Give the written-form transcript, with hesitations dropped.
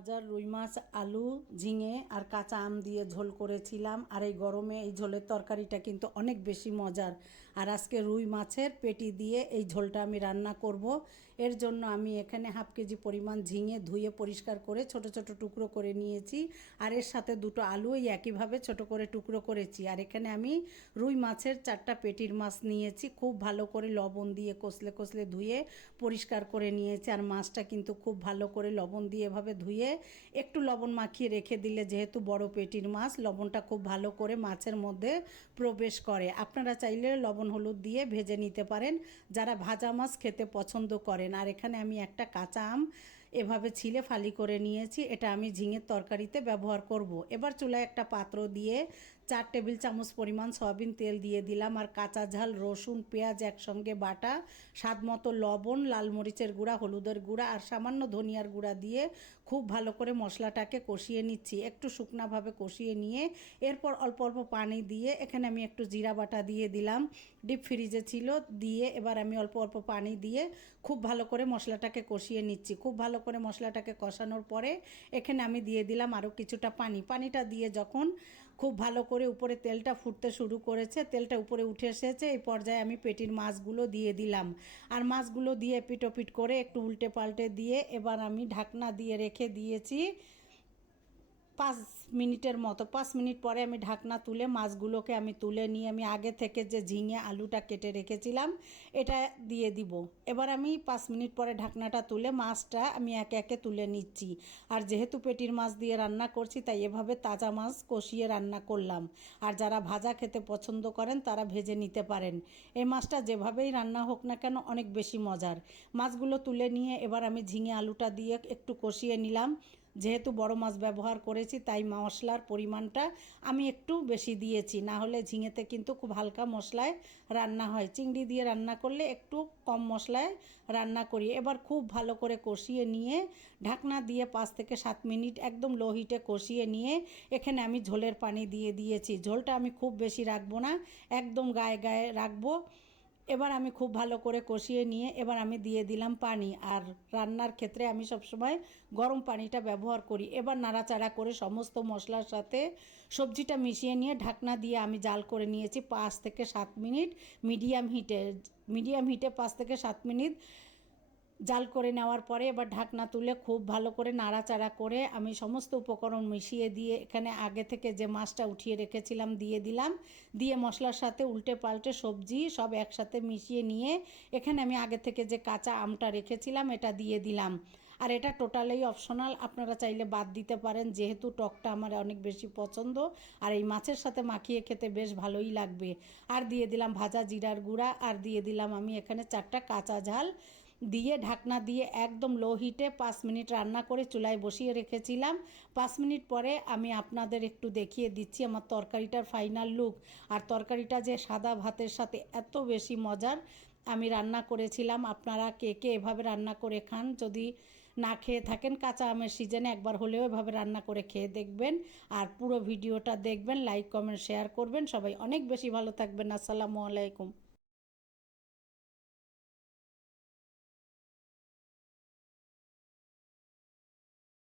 মজার রুই মাছ, আলু, ঝিঙে আর কাঁচা আম দিয়ে ঝোল করেছিলাম। আর এই গরমে এই ঝোলের তরকারিটা কিন্তু অনেক বেশি মজার। আর আজকে রুই মাছের পেটি দিয়ে এই ঝোলটা আমি রান্না করব। এর জন্য আমি এখানে হাফ কেজি পরিমাণ ঝিঙে ধুয়ে পরিষ্কার করে ছোট ছোট টুকরো করে নিয়েছি। আর এর সাথে দুটো আলু এই একইভাবে ছোট করে টুকরো করেছি। আর এখানে আমি রুই মাছের 4টা পেটির মাছ নিয়েছি, খুব ভালো করে লবণ দিয়ে কষলে কষলে ধুয়ে পরিষ্কার করে নিয়েছি। আর মাছটা কিন্তু খুব ভালো করে লবণ দিয়ে এভাবে ধুয়ে একটু লবণ মাখিয়ে রেখে দিলে, যেহেতু বড় পেটির মাছ, লবণটা খুব ভালো করে মাছের মধ্যে প্রবেশ করে। আপনারা চাইলে লবণ হলুদ দিয়ে ভেজে নিতে পারেন, যারা ভাজা মাছ খেতে পছন্দ করেন। আর এখানে আমি একটা কাঁচা আম এভাবে ছিলে ফালি করে নিয়েছি, এটা আমি ঝিঙের তরকারিতে ব্যবহার করব। এবার চুলায় একটা পাত্র দিয়ে 4 টেবিল চামচ পরিমাণ সয়াবিন তেল দিয়ে দিলাম। আর কাঁচা ঝাল, রসুন, পেঁয়াজ একসঙ্গে বাটা, স্বাদ মতো লবণ, লাল মরিচের গুঁড়া, হলুদের গুঁড়া আর সামান্য ধনিয়ার গুঁড়া দিয়ে খুব ভালো করে মশলাটাকে কষিয়ে নিচ্ছি। একটু শুকনাভাবে কষিয়ে নিয়ে এরপর অল্প অল্প পানি দিয়ে এখানে আমি একটু জিরা বাটা দিয়ে দিলাম, ডিপ ফ্রিজে ছিল, দিয়ে এবার আমি অল্প অল্প পানি দিয়ে খুব ভালো করে মশলাটাকে কষিয়ে নিচ্ছি। খুব ভালো করে মশলাটাকে কষানোর পরে এখানে আমি দিয়ে দিলাম আরও কিছুটা পানিটা দিয়ে যখন খুব ভালো করে উপরে তেলটা ফুটতে শুরু করেছে, তেলটা উপরে উঠে এসেছে, এই পর্যায়ে আমি পেটির মাছগুলো দিয়ে দিলাম। আর মাছগুলো দিয়ে পিটোপিট করে একটু উল্টে পাল্টে দিয়ে এবার আমি ঢাকনা দিয়ে রেখে দিয়েছি 5 মিনিটের মতো। 5 মিনিট পরে আমি ঢাকনা তুলে মাছগুলোকে আমি তুলে নিয়ে আমি আগে থেকে যে ঝিঙে আলুটা কেটে রেখেছিলাম এটা দিয়ে দিব। এবার আমি 5 মিনিট পরে ঢাকনাটা তুলে মাছটা আমি একে একে তুলে নিচ্ছি। আর যেহেতু পেটির মাছ দিয়ে রান্না করছি, তাই এভাবে তাজা মাছ কষিয়ে রান্না করলাম। আর যারা ভাজা খেতে পছন্দ করেন তারা ভেজে নিতে পারেন। এই মাছটা যেভাবেই রান্না হোক না কেন অনেক বেশি মজার। মাছগুলো তুলে নিয়ে এবার আমি ঝিঙে আলুটা দিয়ে একটু কষিয়ে নিলাম। যেহেতু বড় মাছ ব্যবহার করেছি, তাই মশলার পরিমাণটা আমি একটু বেশি দিয়েছি, না হলে ঝিঙেতে কিন্তু খুব হালকা মশলায় রান্না হয়। চিংড়ি দিয়ে রান্না করলে একটু কম মশলায় রান্না করি। এবার খুব ভালো করে কষিয়ে নিয়ে ঢাকনা দিয়ে 5 থেকে 7 মিনিট একদম লো হিটে কষিয়ে নিয়ে এখানে আমি ঝোলের পানি দিয়ে দিয়েছি। ঝোলটা আমি খুব বেশি রাখবো না, একদম গায়ে গায়ে রাখবো। এবার আমি খুব ভালো করে কষিয়ে নিয়ে এবার আমি দিয়ে দিলাম পানি। আর রান্নার ক্ষেত্রে আমি সবসময় গরম পানিটা ব্যবহার করি। এবার নাড়াচাড়া করে সমস্ত মশলার সাথে সবজিটা মিশিয়ে নিয়ে ঢাকনা দিয়ে আমি জাল করে নিয়েছি 5 থেকে 7 মিনিট মিডিয়াম হিটে 5 থেকে 7 মিনিট জাল করে নেওয়ার পরে এবার ঢাকনা তুলে খুব ভালো করে নাড়াচাড়া করে আমি সমস্ত উপকরণ মিশিয়ে দিয়ে এখানে আগে থেকে যে মাছটা উঠিয়ে রেখেছিলাম দিয়ে দিলাম। দিয়ে মশলার সাথে উল্টে পাল্টে সবজি সব একসাথে মিশিয়ে নিয়ে এখানে আমি আগে থেকে যে কাঁচা আমটা রেখেছিলাম এটা দিয়ে দিলাম। আর এটা টোটালি অপশনাল, আপনারা চাইলে বাদ দিতে পারেন, যেহেতু টকটা আমার অনেক বেশি পছন্দ আর এই মাছের সাথে মাখিয়ে খেতে বেশ ভালোই লাগবে। আর দিয়ে দিলাম ভাজা জিরার গুঁড়া, আর দিয়ে দিলাম আমি এখানে 4টা কাঁচা ঝাল দিয়ে ঢাকনা দিয়ে একদম লো হিটে 5 মিনিট রান্না করে চুলায় বসিয়ে রেখেছিলাম। 5 মিনিট পরে আমি আপনাদের একটু দেখিয়ে দিচ্ছি আমার তরকারিটার ফাইনাল লুক। আর তরকারিটা যে সাদা ভাতের সাথে এত বেশি মজার আমি রান্না করেছিলাম। আপনারা কে কে এভাবে রান্না করে খান? যদি না খেয়ে থাকেন, কাঁচা আমের সিজনে একবার হলেও এভাবে রান্না করে খেয়ে দেখবেন। আর পুরো ভিডিওটা দেখবেন, লাইক কমেন্ট শেয়ার করবেন। সবাই অনেক বেশি ভালো থাকবেন। আসসালামু আলাইকুম।